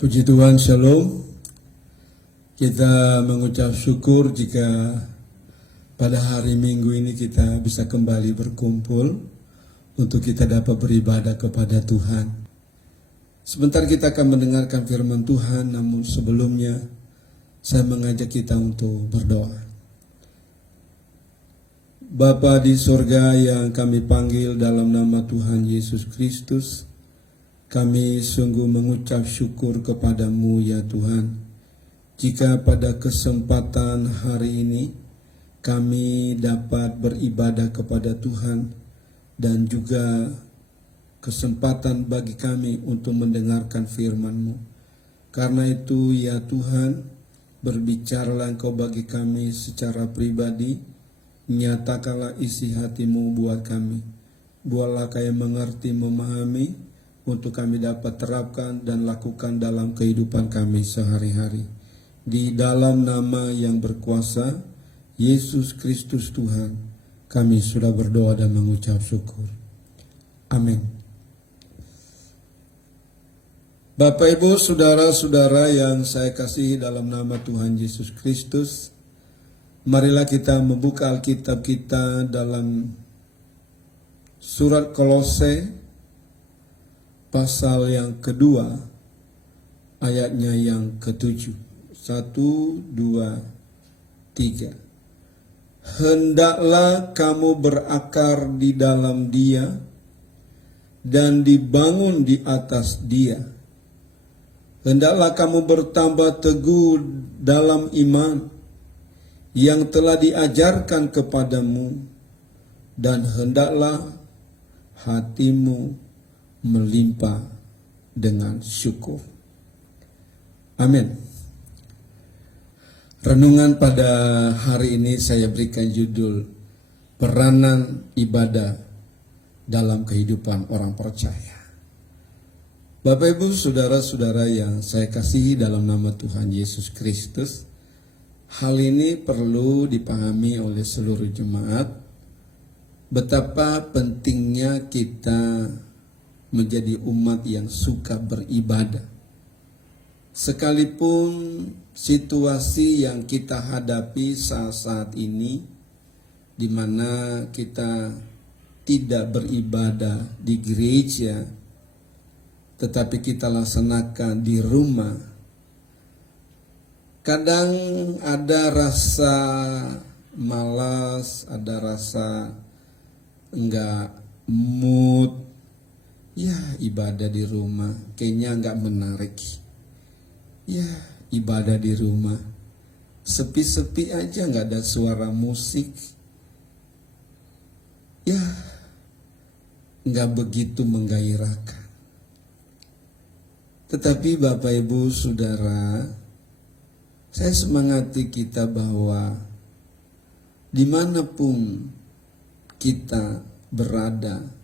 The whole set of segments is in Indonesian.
Puji Tuhan, Shalom. Kita mengucap syukur jika pada hari Minggu ini kita bisa kembali berkumpul untuk kita dapat beribadah kepada Tuhan. Sebentar kita akan mendengarkan firman Tuhan, namun sebelumnya saya mengajak kita untuk berdoa. Bapa di surga yang kami panggil dalam nama Tuhan Yesus Kristus, kami sungguh mengucap syukur kepadamu ya Tuhan, jika pada kesempatan hari ini kami dapat beribadah kepada Tuhan dan juga kesempatan bagi kami untuk mendengarkan firman-Mu. Karena itu ya Tuhan, berbicaralah Engkau bagi kami secara pribadi, nyatakanlah isi hati-Mu buat kami. Buatlah kami mengerti, memahami, untuk kami dapat terapkan dan lakukan dalam kehidupan kami sehari-hari. Di dalam nama yang berkuasa, Yesus Kristus Tuhan, kami sudah berdoa dan mengucap syukur. Amin. Bapak, Ibu, saudara-saudara yang saya kasihi dalam nama Tuhan Yesus Kristus, marilah kita membuka Alkitab kita dalam surat Kolose, pasal yang kedua, ayatnya yang ke-7. 1, 2, 3. Hendaklah kamu berakar di dalam Dia dan dibangun di atas Dia. Hendaklah kamu bertambah teguh dalam iman yang telah diajarkan kepadamu, dan hendaklah hatimu melimpah dengan syukur. Amin. Renungan pada hari ini saya berikan judul Peranan Ibadah dalam Kehidupan Orang Percaya. Bapak, Ibu, saudara-saudara yang saya kasihi dalam nama Tuhan Yesus Kristus, hal ini perlu dipahami oleh seluruh jemaat, betapa pentingnya kita menjadi umat yang suka beribadah. Sekalipun situasi yang kita hadapi saat ini, di mana kita tidak beribadah di gereja, tetapi kita laksanakan di rumah. Kadang ada rasa malas, ada rasa enggak mood. Ya, ibadah di rumah kayaknya enggak menarik. Ya, ibadah di rumah sepi-sepi aja, enggak ada suara musik. Ya, enggak begitu menggairahkan. Tetapi Bapak, Ibu, Saudara, saya semangati kita bahwa dimanapun kita berada,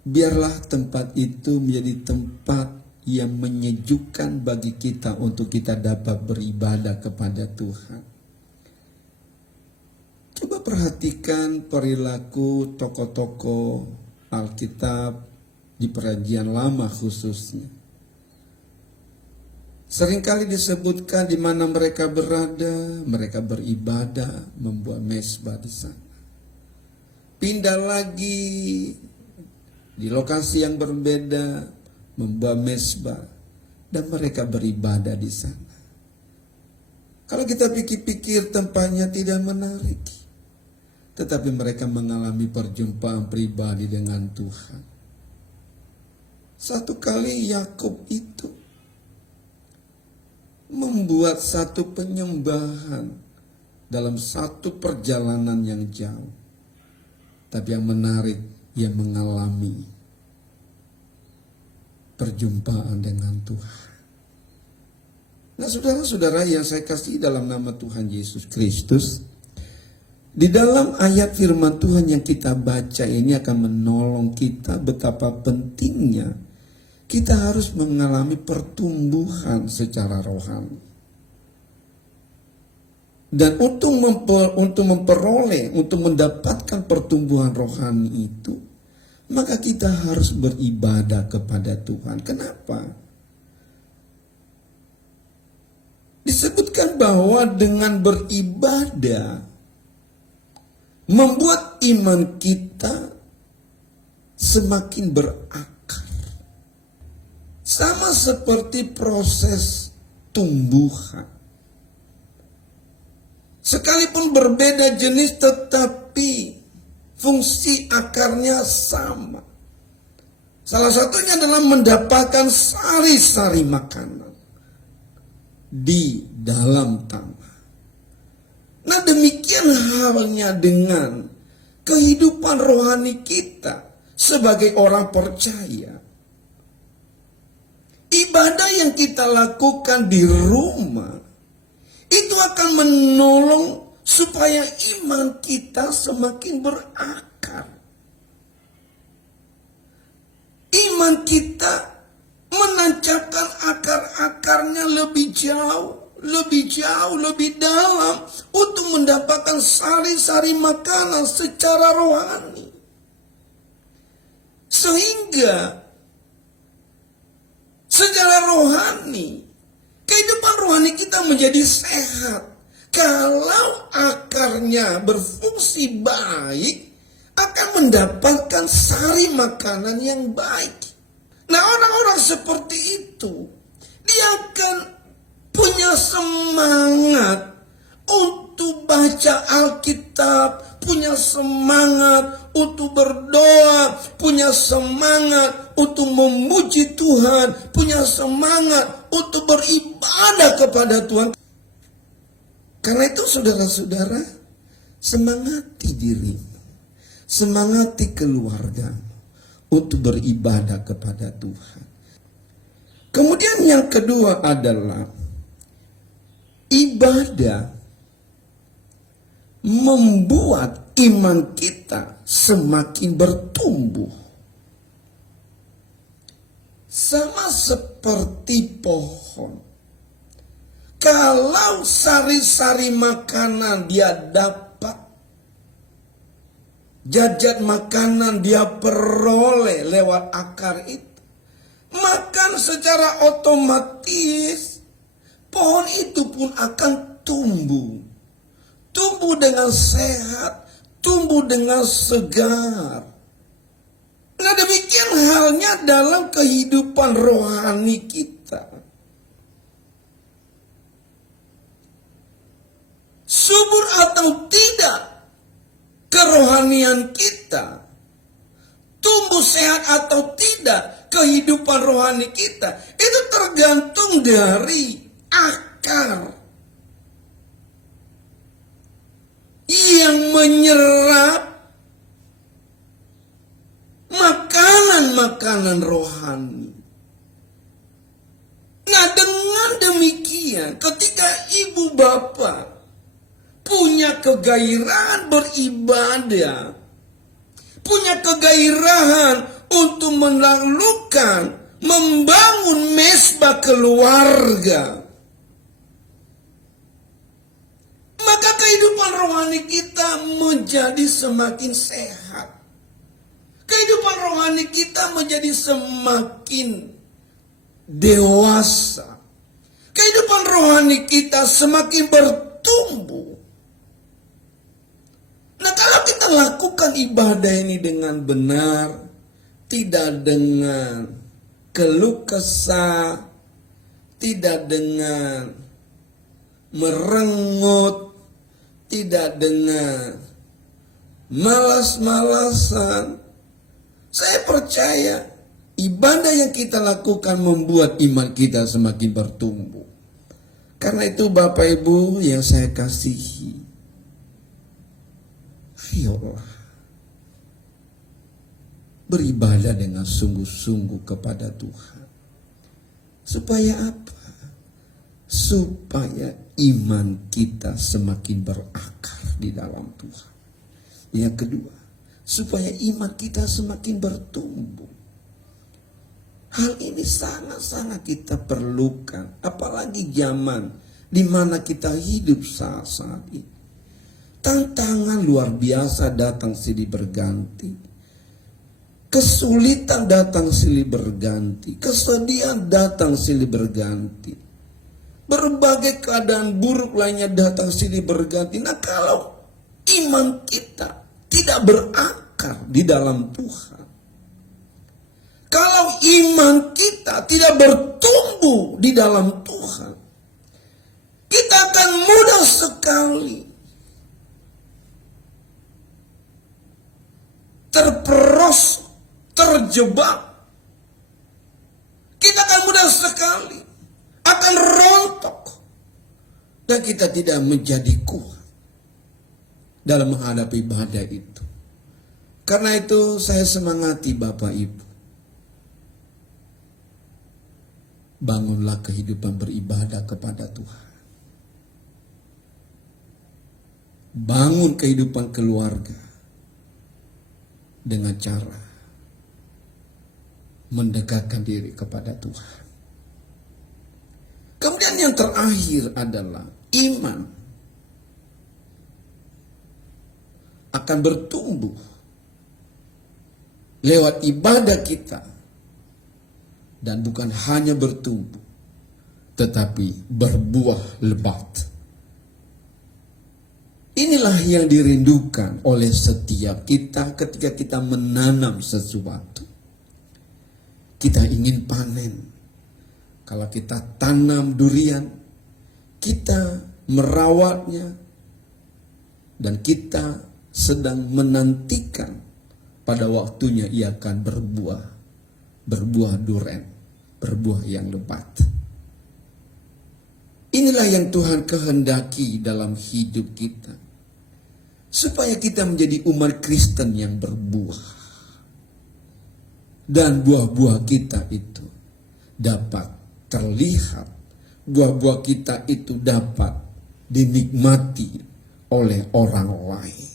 biarlah tempat itu menjadi tempat yang menyejukkan bagi kita untuk kita dapat beribadah kepada Tuhan. Coba perhatikan perilaku tokoh-tokoh Alkitab di Perjanjian Lama khususnya. Seringkali disebutkan di mana mereka berada, mereka beribadah, membuat mezbah di sana. Pindah lagi di lokasi yang berbeda, membuat mezbah, dan mereka beribadah di sana. Kalau kita pikir-pikir, tempatnya tidak menarik, tetapi mereka mengalami perjumpaan pribadi dengan Tuhan. Satu kali Yakub itu membuat satu penyembahan dalam satu perjalanan yang jauh, tapi yang menarik, ia mengalami perjumpaan dengan Tuhan. Nah, saudara-saudara yang saya kasih dalam nama Tuhan Yesus Kristus, di dalam ayat firman Tuhan yang kita baca ini akan menolong kita betapa pentingnya kita harus mengalami pertumbuhan secara rohani. Dan untuk memperoleh, untuk mendapatkan pertumbuhan rohani itu, maka kita harus beribadah kepada Tuhan. Kenapa? disebutkan bahwa dengan beribadah membuat iman kita semakin berakar. Sama seperti proses tumbuhan. Sekalipun berbeda jenis tetapi fungsi akarnya sama. Salah satunya adalah mendapatkan sari-sari makanan di dalam tanah. Nah, demikian halnya dengan kehidupan rohani kita sebagai orang percaya. Ibadah yang kita lakukan di rumah itu akan menolong supaya iman kita semakin berakar. Iman kita menancapkan akar-akarnya lebih jauh, lebih dalam untuk mendapatkan sari-sari makanan secara rohani. Sehingga secara rohani, kehidupan rohani kita menjadi sehat. Kalau akarnya berfungsi baik, akan mendapatkan sari makanan yang baik. Nah, orang-orang seperti itu, dia akan punya semangat untuk baca Alkitab, punya semangat untuk berdoa, punya semangat untuk memuji Tuhan, punya semangat untuk beribadah kepada Tuhan. Karena itu saudara-saudara, semangati dirimu, semangati keluargamu untuk beribadah kepada Tuhan. Kemudian yang kedua adalah ibadah membuat iman kita semakin bertumbuh. Sama seperti pohon. Kalau sari-sari makanan dia dapat, jajat makanan dia peroleh lewat akar itu, maka secara otomatis pohon itu pun akan tumbuh. Tumbuh dengan sehat, tumbuh dengan segar. Nah, demikian halnya dalam kehidupan rohani kita. Subur atau tidak kerohanian kita, tumbuh sehat atau tidak kehidupan rohani kita, itu tergantung dari akar yang menyerap makanan-makanan rohani. Nah, dengan demikian, ketika ibu bapak punya kegairahan beribadah, punya kegairahan untuk melakukan, membangun mesbah keluarga, maka kehidupan rohani kita menjadi semakin sehat. Kehidupan rohani kita menjadi semakin dewasa. Kehidupan rohani kita semakin bertumbuh. Nah, kalau kita lakukan ibadah ini dengan benar, tidak dengan keluh kesah, tidak dengan merengut, tidak dengan malas-malasan, saya percaya ibadah yang kita lakukan membuat iman kita semakin bertumbuh. Karena itu Bapak Ibu yang saya kasihi, ayolah beribadah dengan sungguh-sungguh kepada Tuhan. Supaya apa? Supaya iman kita semakin berakar di dalam Tuhan. Yang kedua, supaya iman kita semakin bertumbuh. Hal ini sangat-sangat kita perlukan, apalagi zaman di mana kita hidup saat ini. Tantangan luar biasa datang silih berganti. Kesulitan datang silih berganti. Kesedihan datang silih berganti. berbagai keadaan buruk lainnya datang silih berganti. Nah, kalau iman kita tidak berakar di dalam Tuhan, kalau iman kita tidak bertumbuh di dalam Tuhan, kita akan mudah sekali terperosok, terjebak. Kita akan mudah sekali akan rontok, dan kita tidak menjadi kuat dalam menghadapi badai itu. Karena itu saya semangati Bapak Ibu, bangunlah kehidupan beribadah kepada Tuhan. Bangun kehidupan keluarga dengan cara mendekatkan diri kepada Tuhan. Kemudian yang terakhir adalah iman akan bertumbuh lewat ibadah kita, dan bukan hanya bertumbuh tetapi berbuah lebat. Inilah yang dirindukan oleh setiap kita ketika kita menanam sesuatu. Kita ingin panen. Kalau kita tanam durian, kita merawatnya, dan kita sedang menantikan pada waktunya ia akan berbuah durian, berbuah yang lebat. Inilah yang Tuhan kehendaki dalam hidup kita, supaya kita menjadi umat Kristen yang berbuah, dan buah-buah kita itu dapat terlihat, buah-buah kita itu dapat dinikmati oleh orang lain.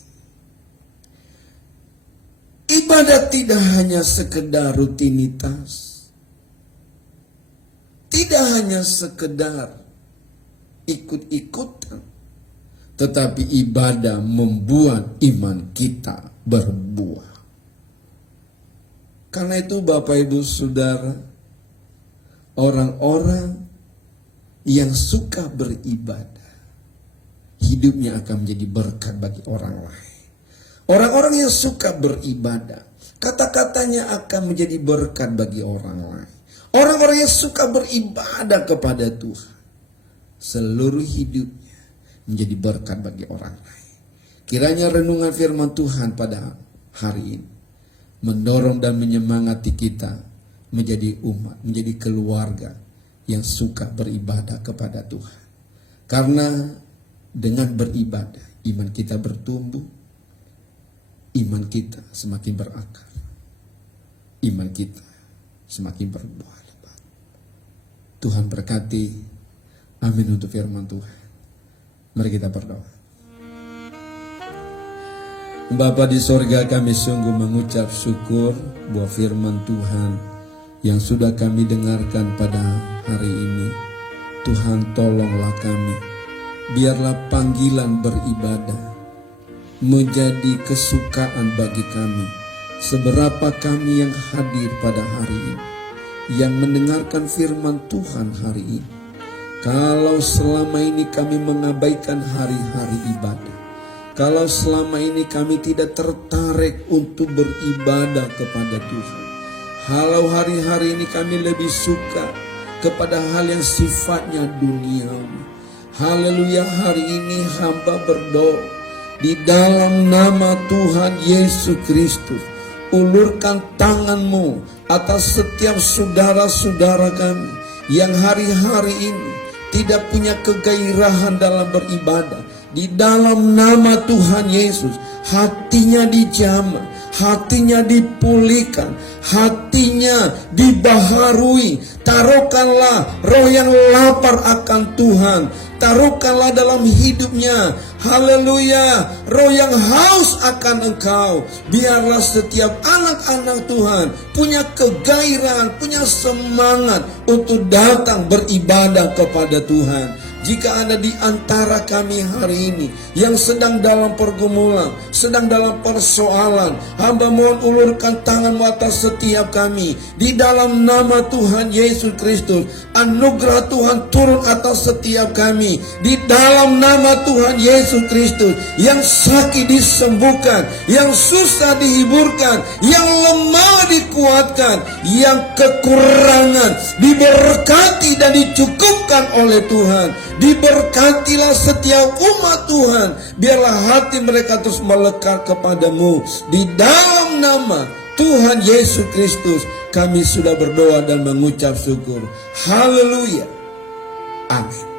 Ibadat tidak hanya sekedar rutinitas, tidak hanya sekedar ikut-ikutan, tetapi ibadah membuat iman kita berbuah. Karena itu Bapak Ibu Saudara, orang-orang yang suka beribadah, hidupnya akan menjadi berkat bagi orang lain. Orang-orang yang suka beribadah, kata-katanya akan menjadi berkat bagi orang lain. Orang-orang yang suka beribadah kepada Tuhan, seluruh hidupnya menjadi berkat bagi orang lain. Kiranya renungan firman Tuhan pada hari ini mendorong dan menyemangati kita menjadi umat, menjadi keluarga yang suka beribadah kepada Tuhan. Karena dengan beribadah, iman kita bertumbuh, iman kita semakin berakar, iman kita semakin berbuah lebat. Tuhan berkati. Amin untuk firman Tuhan. Mari kita berdoa. Bapa di sorga, kami sungguh mengucap syukur buat firman Tuhan yang sudah kami dengarkan pada hari ini. Tuhan, tolonglah kami, biarlah panggilan beribadah menjadi kesukaan bagi kami. Seberapa kami yang hadir pada hari ini, yang mendengarkan firman Tuhan hari ini, kalau selama ini kami mengabaikan hari-hari ibadah, kalau selama ini kami tidak tertarik untuk beribadah kepada Tuhan, kalau hari-hari ini kami lebih suka kepada hal yang sifatnya duniawi, haleluya, hari ini hamba berdoa di dalam nama Tuhan Yesus Kristus, ulurkan tanganmu atas setiap saudara-saudara kami yang hari-hari ini tidak punya kegairahan dalam beribadah. Di dalam nama Tuhan Yesus, hatinya dijamah, hatinya dipulihkan, hatinya dibaharui. Taruhkanlah roh yang lapar akan Tuhan, taruhkanlah dalam hidupnya, haleluya, roh yang haus akan Engkau. Biarlah setiap anak-anak Tuhan punya kegairahan, punya semangat untuk datang beribadah kepada Tuhan. jika ada di antara kami hari ini yang sedang dalam pergumulan, sedang dalam persoalan, hamba mohon ulurkan tangan atas setiap kami. Di dalam nama Tuhan Yesus Kristus, anugerah Tuhan turun atas setiap kami. Di dalam nama Tuhan Yesus Kristus, yang sakit disembuhkan, yang susah dihiburkan, yang lemah dikuatkan, yang kekurangan diberkati dan dicukupkan oleh Tuhan. Diberkatilah setiap umat Tuhan, biarlah hati mereka terus melekat kepadamu. Di dalam nama Tuhan Yesus Kristus kami sudah berdoa dan mengucap syukur. Haleluya. Amin.